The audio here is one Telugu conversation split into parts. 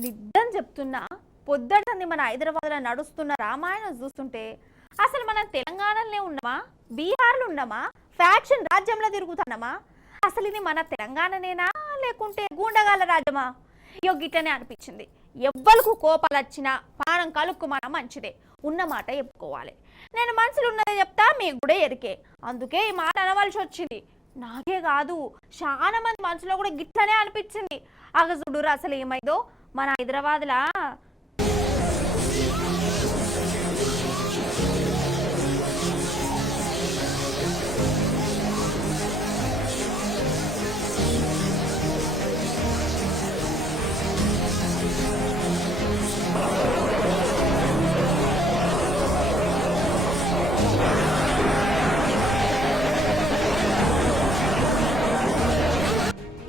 నిజం చెప్తున్నా, పొద్దటంది మన హైదరాబాద్లో నడుస్తున్న రామాయణం చూస్తుంటే అసలు మనం తెలంగాణలోనే ఉన్నామా, బీహార్లో ఉన్నామా, ఫ్యాక్షన్ రాజ్యంలో తిరుగుతున్నామా? అసలు ఇది మన తెలంగాణనేనా లేకుంటే గూండగాళ్ళ రాజ్యమా? గిట్టనే అనిపించింది. ఎవ్వరికి కోపాలు వచ్చినా పానం కలుక్కుమన మంచిదే, ఉన్నమాట చెప్పుకోవాలి. నేను మనసులో ఉన్నదే చెప్తా, మీకు కూడా ఎరికే, అందుకే ఈ మాట అనవలసి వచ్చింది. నాకే కాదు, చాలా మంది మనసులో కూడా గిట్లనే అనిపించింది. చూడురు అసలు ఏమైందో మన హైదరాబాద్లా.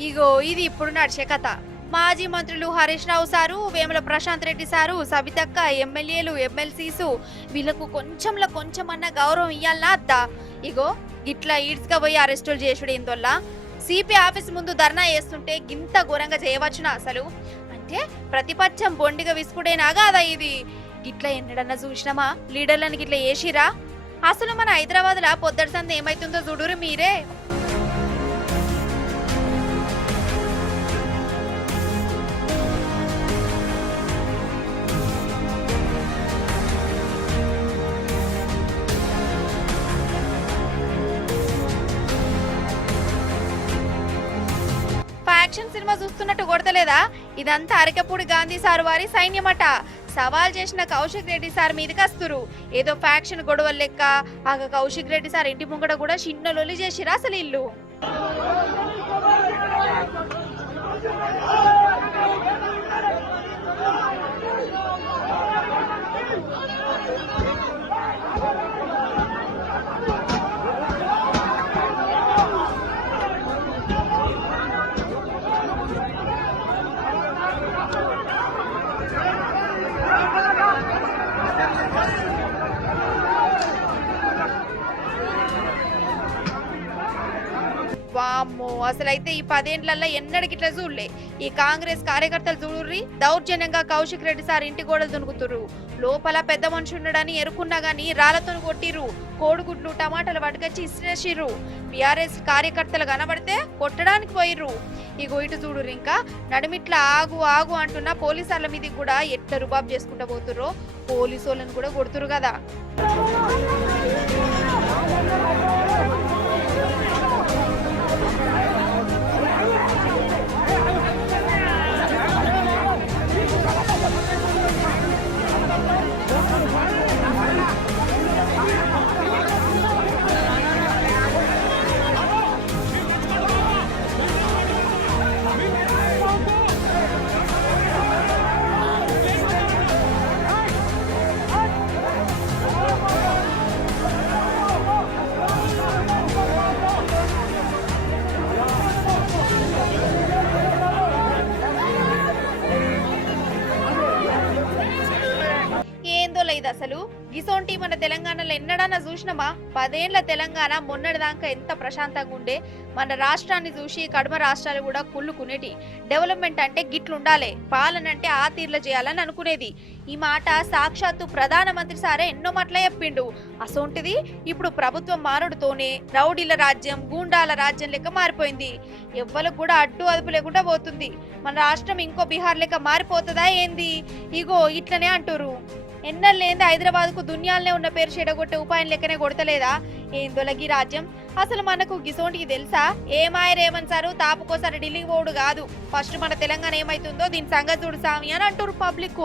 ఇగో ఇది ఇప్పుడు నడిచే కథ. మాజీ మంత్రులు హరీష్ రావు సారు, వేముల ప్రశాంత్ రెడ్డి సారు, సబితక్క, ఎమ్మెల్యేలు, ఎమ్మెల్సీసు వీళ్ళకు కొంచెమన్నా గౌరవం ఇయ్యాలనా అద్దా? ఇగో ఇట్లా ఈడ్స్గా పోయి అరెస్టులు చేసుడు ఏందోల్ల. సిపి ఆఫీస్ ముందు ధర్నా చేస్తుంటే గింత ఘోరంగా చేయవచ్చునా అసలు? అంటే ప్రతిపక్షం బొండిగా విసుకుడేనా కాదా ఇది? గిట్లా ఎన్నడన్నా చూసినామా లీడర్లను గిట్లా చేసిరా? అసలు మన హైదరాబాద్ లా పొద్దటి సంది ఏమైతుందో చూడురు మీరే. యాక్షన్ సినిమా చూస్తున్నట్టు కొడతలేదా? ఇదంతా అరకపూడి గాంధీ సార్ వారి సైన్యమట. సవాల్ చేసిన కౌశిక్ రెడ్డి సార్ మీదకి వస్తురు. ఏదో ఫ్యాక్షన్ గొడవలు లెక్క. కౌశిక్ రెడ్డి సార్ ఇంటి ముంగట కూడా చిన్న లొల్లి చేసిరా అసలు ఇల్లు. వామ్మో, అసలైతే ఈ 10 ఏళ్లలో ఎన్నడికి ఇట్లా చూడలే. ఈ కాంగ్రెస్ కార్యకర్తలు చూడుర్రి దౌర్జన్యంగా కౌశిక్ రెడ్డి సార్ ఇంటి గోడలు దునుకుతుర్రు. లోపల పెద్ద మనిషి ఉండడని ఎరుకున్నా గానీ రాళ్లతో కొట్టిర్రు. కోడిగుడ్లు టమాటాలు పట్టుకొచ్చి ఇసిరేసిర్రు. బీఆర్ఎస్ కార్యకర్తలు కనబడితే కొట్టడానికి పోయిర్రు. ఇగో ఇటు చూడుర్రి, ఇంకా నడిమిట్లా ఆగు ఆగు అంటున్న పోలీసుల మీదకి కూడా ఎట్లా రుబాబ్ చేసుకుంటా పోతుర్రో. పోలీసు వాళ్ళని కూడా కొడుతురు కదా. ఇది అసలు గిసోంటి మన తెలంగాణలో ఎన్నడన్నా చూసినామా? 10 ఏళ్ల తెలంగాణ మొన్నటిదాకా ఎంత ప్రశాంతంగా ఉండే. మన రాష్ట్రాన్ని చూసి కడమ రాష్ట్రాలు కూడా కుళ్ళుకునేటి. డెవలప్మెంట్ అంటే గిట్లుండాలి, పాలన అంటే ఆ తీర్ల చేయాలని అనుకునేది. ఈ మాట సాక్షాత్తు ప్రధానమంత్రి సారే ఎన్నో మాటలు చెప్పిండు. అసోంటిది ఇప్పుడు ప్రభుత్వం మారుడుతోనే రౌడీల రాజ్యం, గూండాల రాజ్యం లెక్క మారిపోయింది. ఎవ్వరికి కూడా అడ్డు అదుపు లేకుండా పోతుంది. మన రాష్ట్రం ఇంకో బీహార్ లెక్క మారిపోతుందా ఏంది? ఇగో ఇట్లనే అంటురు. ఎన్నెల్లేంది హైదరాబాద్ కు దునియాలనే ఉన్న పేరు చెడగొట్టే ఉపాయం లెక్కనే కొడతలేదా ఏందోలగి రాజ్యం? అసలు మనకు గిసోంటికి తెలుసా? ఏమాయరేమన్సారు తాపుకోసారి ఢిల్లీకి పోవుడు కాదు, ఫస్ట్ మన తెలంగాణ ఏమైతుందో దీని సంగతి చూడు సామి అని అంటారు పబ్లిక్.